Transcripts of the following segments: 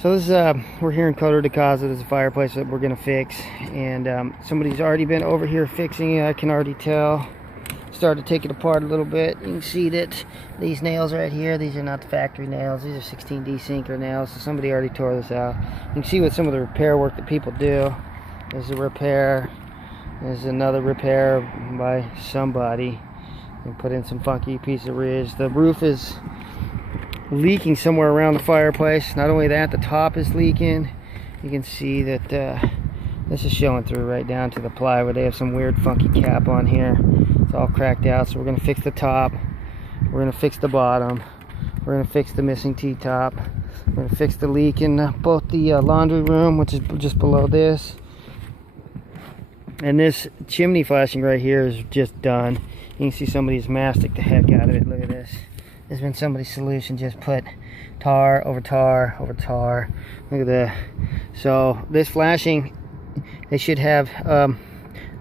So this is we're here in Coto De Caza. There's a fireplace that we're gonna fix, and somebody's already been over here fixing it. I can already tell. Started to take it apart a little bit. You can see that these nails right here, these are not the factory nails. These are 16D sinker nails. So somebody already tore this out. You can see what some of the repair work that people do. There's a repair. There's another repair by somebody. And put in some funky piece of ridge. The roof is leaking somewhere around the fireplace. Not only that, the top is leaking. You can see that this is showing through right down to the plywood. They have some weird funky cap on here. It's all cracked out, so we're going to fix the top. We're going to fix the bottom. We're going to fix the missing T-top. We're going to fix the leak in both the laundry room, which is just below this. And this chimney flashing right here is just done. You can see somebody's mastic the heck out of it. Look at this. There's been somebody's solution, just put tar over tar over tar. Look at that. So this flashing, they should have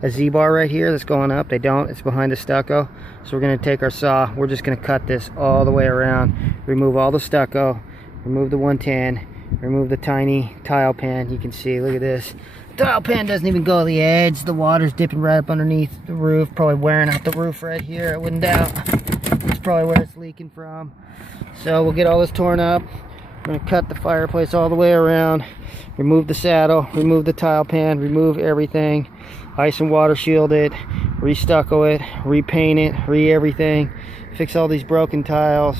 a Z-bar right here that's going up. They don't. It's behind the stucco. So we're going to take our saw. We're just going to cut this all the way around. Remove all the stucco. Remove the 110. Remove the tiny tile pan. You can see, look at this. The tile pan doesn't even go to the edge. The water's dipping right up underneath the roof. Probably wearing out the roof right here, I wouldn't doubt. That's probably where it's leaking from. So we'll get all this torn up. We're going to cut the fireplace all the way around. Remove the saddle. Remove the tile pan. Remove everything. Ice and water shield it. Re-stucco it. Repaint it. Re-everything. Fix all these broken tiles.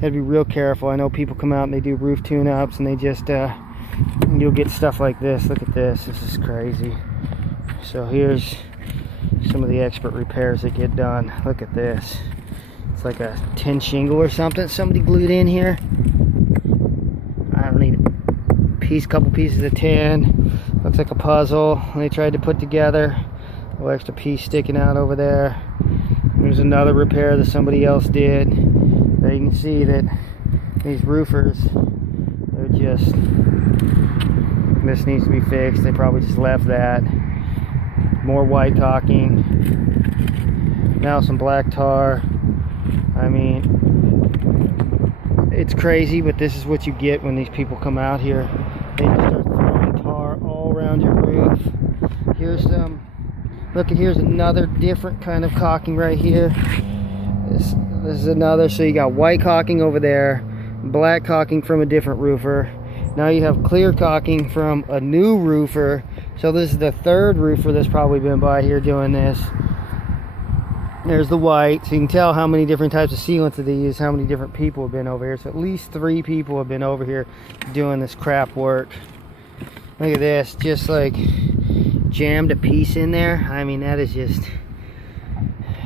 Gotta be real careful. I know people come out and they do roof tune-ups and they just you'll get stuff like this. Look at this. This is crazy. So here's some of the expert repairs that get done. Look at this. It's like a tin shingle or something somebody glued in here. I don't need a couple pieces of tin. Looks like a puzzle they tried to put together. A little extra piece sticking out over there. There's another repair that somebody else did. There you can see that these roofers, they're just, this needs to be fixed. They probably just left that. More white caulking. Now some black tar. I mean, it's crazy, but this is what you get when these people come out here. They just start throwing tar all around your roof. Here's some, look, here's another different kind of caulking right here. This is another, so you got white caulking over there, black caulking from a different roofer. Now you have clear caulking from a new roofer. So this is the third roofer that's probably been by here doing this. There's the white, so you can tell how many different types of sealants that they use, how many different people have been over here. So at least 3 people have been over here doing this crap work. Look at this, just like jammed a piece in there. I mean, that is just...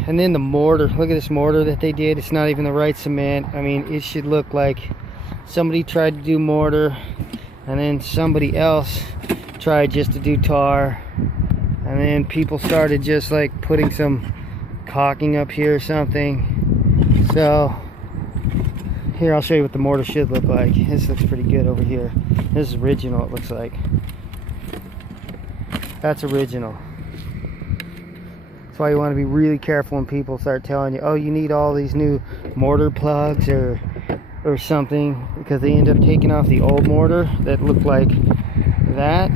And then the mortar, look at this mortar that they did. It's not even the right cement. I mean, it should look like somebody tried to do mortar and then somebody else tried just to do tar. And then people started just like putting some caulking up here or something. So here, I'll show you what the mortar should look like. This looks pretty good over here. This is original, it looks like. That's original. That's why you want to be really careful when people start telling you, oh, you need all these new mortar plugs or something, because they end up taking off the old mortar that looked like that,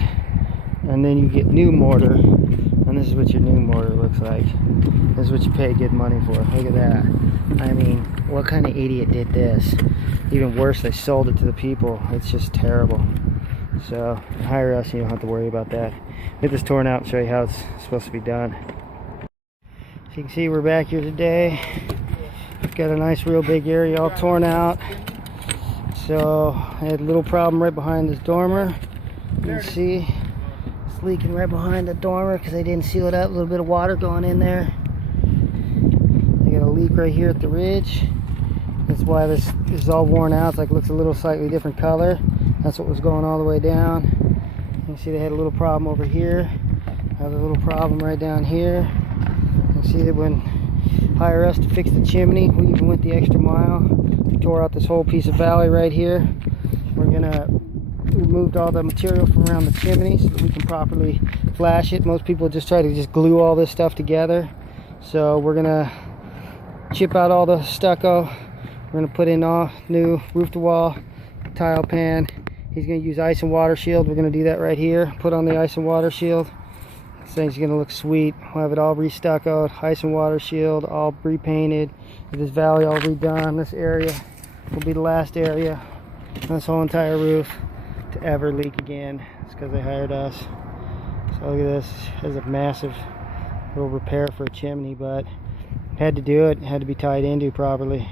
and then you get new mortar, and this is what your new mortar looks like. This is what you pay good money for. Look at that. I mean, what kind of idiot did this? Even worse, they sold it to the people. It's just terrible. So hire us and you don't have to worry about that. Get this torn out and show you how it's supposed to be done. So you can see we're back here today. We've got a nice real big area all torn out. So I had a little problem right behind this dormer. You can see it's leaking right behind the dormer because they didn't seal it up. A little bit of water going in there. I got a leak right here at the ridge. That's why this is all worn out. It's like, looks a little slightly different color. That's what was going all the way down. You can see they had a little problem over here. Another little problem right down here. You can see that when hire us to fix the chimney, we even went the extra mile. We tore out this whole piece of valley right here. We're gonna remove all the material from around the chimney so that we can properly flash it. Most people just try to just glue all this stuff together. So we're gonna chip out all the stucco. We're gonna put in all new roof to wall tile pan. He's going to use ice and water shield. We're going to do that right here. Put on the ice and water shield. This thing's going to look sweet. We'll have it all re-stuccoed, ice and water shield, all repainted. This valley all redone. This area will be the last area on this whole entire roof to ever leak again. It's because they hired us. So look at this. It has a massive little repair for a chimney, but had to do it. It had to be tied into properly.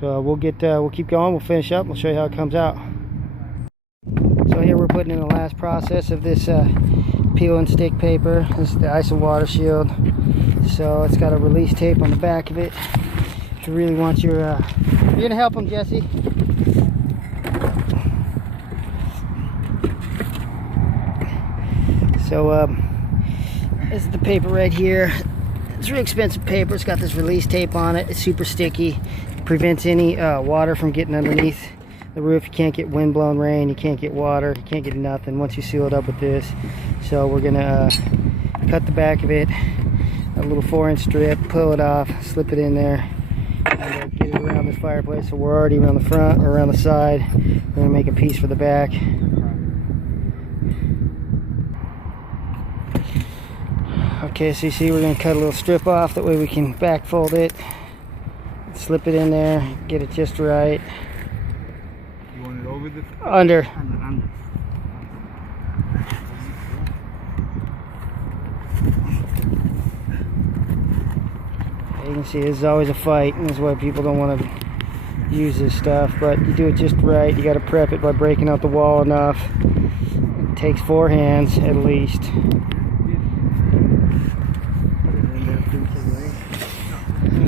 So we'll keep going. We'll finish up. We'll show you how it comes out. So here we're putting in the last process of this peel and stick paper. This is the ice and water shield. So it's got a release tape on the back of it. If you really want your, you're gonna help him, Jesse. So this is the paper right here. It's really expensive paper. It's got this release tape on it. It's super sticky. It prevents any water from getting underneath the roof. You can't get wind-blown rain. You can't get water. You can't get nothing once you seal it up with this. So we're gonna cut the back of it, a little 4-inch strip, pull it off, slip it in there, and get it around this fireplace. So we're already around the front or around the side. We're gonna make a piece for the back. Okay, so you see we're going to cut a little strip off, that way we can back fold it, slip it in there, get it just right. You want it over the... Under. Under. You can see this is always a fight, and this is why people don't want to use this stuff, but you do it just right. You got to prep it by breaking out the wall enough. It takes 4 hands at least.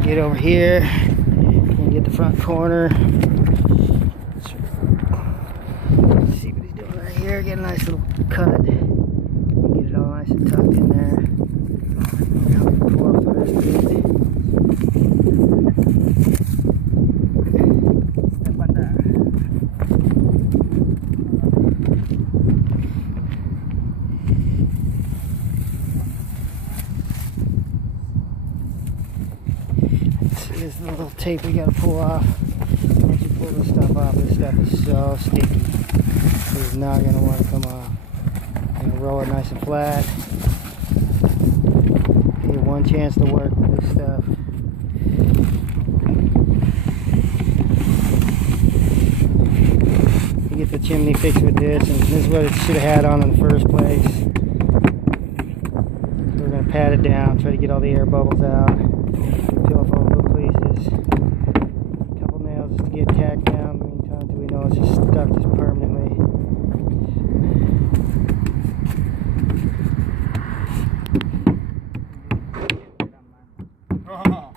Get over here and get the front corner. Let's see what he's doing right here. Get a nice little cut. Get it all nice and tucked in there. Pull off the rest of it. Step on that. This is the little tape we gotta pull off. Once you pull this stuff off, this stuff is so sticky. It's not gonna want to come off. I'm gonna roll it nice and flat. Give you one chance to work with this stuff. You get the chimney fixed with this, and this is what it should have had on in the first place. So we're gonna pat it down, try to get all the air bubbles out. Peel off all the little pieces. A couple nails just to get tacked down. In the meantime, until we know it's just stuck just permanently. Oh.